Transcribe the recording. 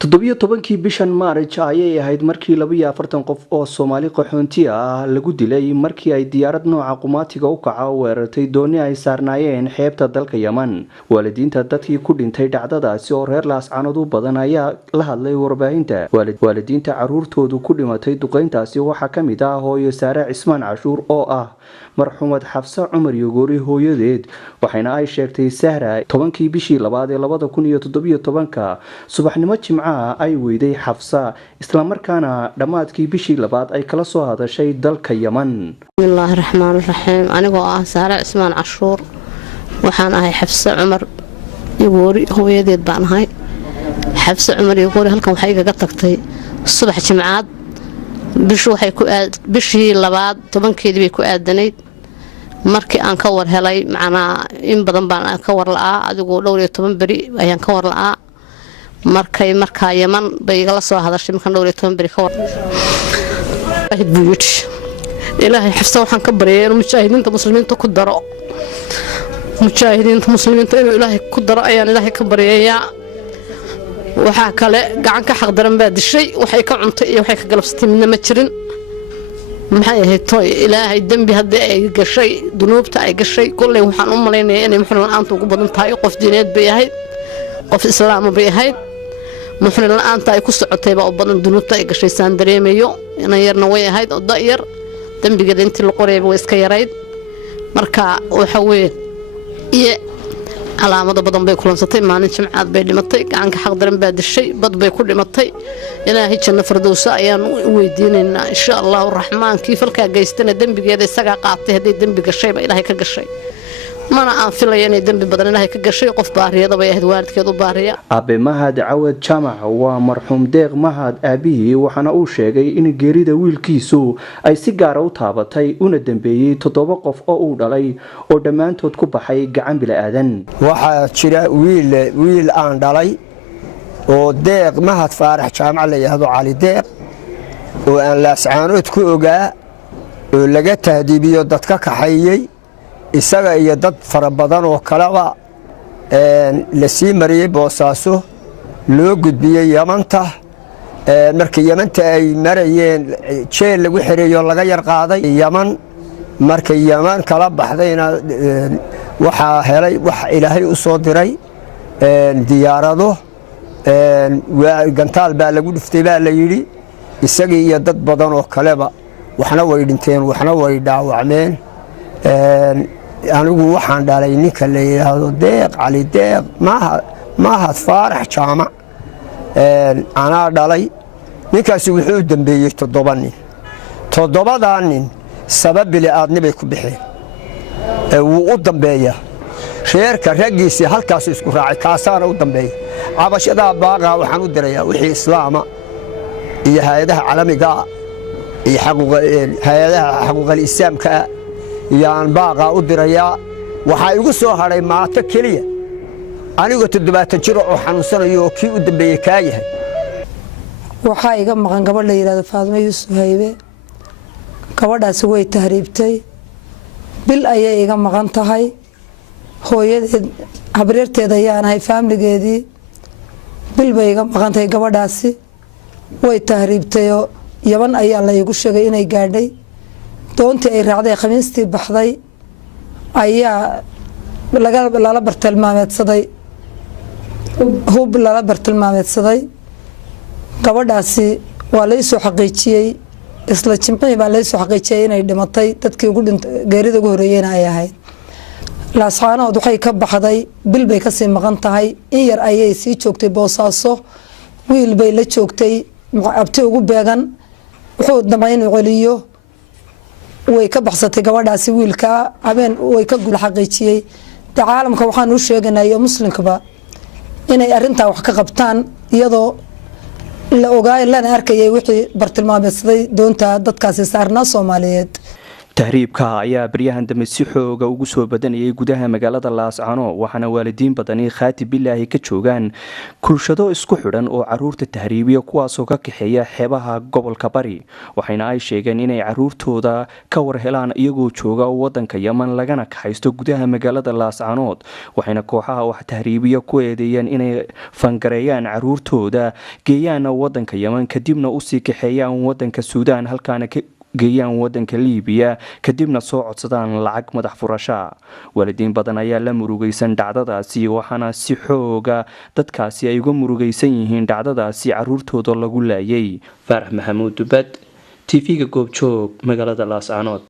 17kii bishan Maarch ayay ahayd markii 42 qof oo Soomaali qaxoonti ah lagu dilay markii ay diyaarad nooca qumaatiga u kaca weerartay dooni ay saarnaayeen xeebta dalka Yemen. Waalidiinta dadkii ku dhintay dhacdadaasi oo reer Laascaanood u badan ayaa la hadlay warbaahinta. Waalidiinta caruurtoodu ku dhimatay duqeyntaasi waxaa ka mid ah hooyo Saare Cismaan Cashuur oo ah marxuumad Xafsa Cumar Yogoori hooyadeed, waxayna ay sheegtay Sahra 10kii bishii labaad ee 2017 subaxnimo Jimcaha ay weyday Xafsa isla markaana dhamaadkii bishii labaad ay kala soo hadashay dalka Yemen. Bismillahir Rahmaanir Rahiim. Anigoo ah Saare Cismaan Cashuur waxaan ahay Xafsa Cumar Yogoori hooyadeed baan ahay. Xafsa Cumar Yogoori halkan waxay iga tagtay subax Jimcaad bishii labaad 10keedii bay ku aadanayd markii aan ka war helay macnaa in badan baan ka war la'aa adigoo 12 bari ayaan ka war la'aa markaa Yemen bay igala soo hadashay markaan 12 bari ka war ilaahay Xafsa waxaan ka baryay inuu mujaahidiinta muslimiinta ku daro inuu ilaahay ku daro ayaan ilaahay ka baryayaa. waxaa kale gacan ka xaq daran baa dishay waxay ka cuntay iyo waxay ka galabsatay midna ma jirin maxay ahayd tooy ilaahay dambi hadii ay gashay dunuubta ay gashay kulay waxaan u maleynayaa inay muxrin la'aanta ugu badan tahay qof diineed bay ahayd qof islaam bay ahayd muxrin la'aanta ay ku socotay baa u badan dunuubta ay gashay saan dareemayo inay yarna way ahayd oo da'yar dambigeeda intii la qorayba way iska yarayd marka waxa weeye iyo calaamado badan bay kulansatay maalin Jimcaad bay dhimatay gacanka xaq daran baa dishay bad bay ku dhimatay ilaahay janno firdawsa ayaan u weydiinaynaa insha Allah Rahmaankii falka geystana dambigeeda isaga qaatay haday dambi gashay ba ilaahay ka gashay mana aan filayo inay dambi badan ilaahay ka gashay qof baariyada bay ahayd waalidkeedu baariya. Aabe Mahad Cawad Jamac waa marxuum Deeq Mahad aabihii waxaana uu sheegay in geerida wiilkiisu ay si gaar ah u taabatay una dambeeyay 7 qof oo uu dhalay oo dhamaantood ku baxay gacan bilaadan. waxaa jira wiil aan dhalay oo Deeq Mahad Faarax Jamac la yiraahdo Cali Deeq oo aan Laascaanood ku ogaa oo laga tahdiibiyo dadka kaxayay isaga iyo dad fara badan oo kalaba la sii mariyay Boosaaso loo gudbiyay Yamanta markii Yamanta ay marayeen jeel lagu xireeyo laga yar qaaday Yaman markii Yaman kala baxdayna waxa helay wax Ilaahay u soo diray diyaarado gantaal baa lagu dhiftay baa la yiri isaga iyo dad badan oo kaleba waxna way dhinteen waxna way dhaawacmeen. anigu waxaan dhalay ninka la yiraahdo Deeq Cali Deeq Mahad Faarax Jamac ana dhalay ninkaasi wuxuu dambeeyay 7 nin 7 nin sabab li aadnibay ku bixeen uu u dambeeya sheerka ragiisi halkaas isku raacay kaasaana u dambeeyay cabashada baaqa waxaan u dirayaa wixii islaama iyo hay'adaha caalamiga iyo hay'adaha xuquuqul islaamka yaan baaqa u dirayaa waxa igu soo haray maata kaliya anigu 70 jir oo xanuunsanayo oo kii u dambeeyay ka yahay. waxa iga maqan gabadh la yiraahdo Faadimo Yuusuf Haybe gabadhaas way tahriibtay bil ayay iga maqan tahay hooyadeed habareerteeda ayaan ahay faamiligeedii bil bay iga maqan tahay gabadhaasi way tahriibtay oo Yaman ayaa la igu sheegay inay gaadhay doontii ay raacday khamiistii baxday ayaa lala bartilmaameedsaday hub lala bartilmaameedsaday gabadhaasi waa la soo xaqiijiyay isla Jimcihii baa la soo xaqiijiyay inay dhimatay dadkii ugu geerida ugu horeeyeen ay ahayd. Laascaanood waxay ka baxday bil bay ka sii maqan tahay in yar ayay sii joogtay Boosaaso wiil bay la joogtay abti ugu beegan wuxuu damayn u celiyo way ka baxsatay gabadhaasi wiilka habeen way ka gul xaqiijiyay caalamka waxaan u sheeganayo muslimkaba inay arinta wax ka qabtaan iyadoo la ogaay lana arkayay wixii bartilmaameedsaday doonta dadkaasi saarna Soomaaliyeed. tahriibka ayaa baryahan dambe si xooga ugu soo badanayay gudaha magaalada laascaanood waxaana waalidiin badani khaati bilaahi ka joogaan kulshado isku xidhan oo caruurta tahriibiya kuwaasoo ka kaxeeya xeebaha gobolka bari waxayna ay sheegeen inay caruurtooda ka warhelaan iyagoo jooga wadanka Yaman lagana kaxaysto gudaha magaalada laascaanood waxayna kooxaha wax tahriibiya ku eedeeyeen inay fangareeyaan caruurtooda geeyaan wadanka Yaman kadibna u sii kaxeeyaan wadanka Suudaan halkaana geeyaan wadanka Liibiya kadibna soo codsadaan lacag madax furasho waalidiin badan ayaa la murugaysan dhacdadaasi waxaana si xooga dadkaasi ay uga murugaysan yihiin dhacdadaasi caruurtooda lagu laayay Farax Maxamuud Dubad TV-ga Goobjoog magaalada Laascaanood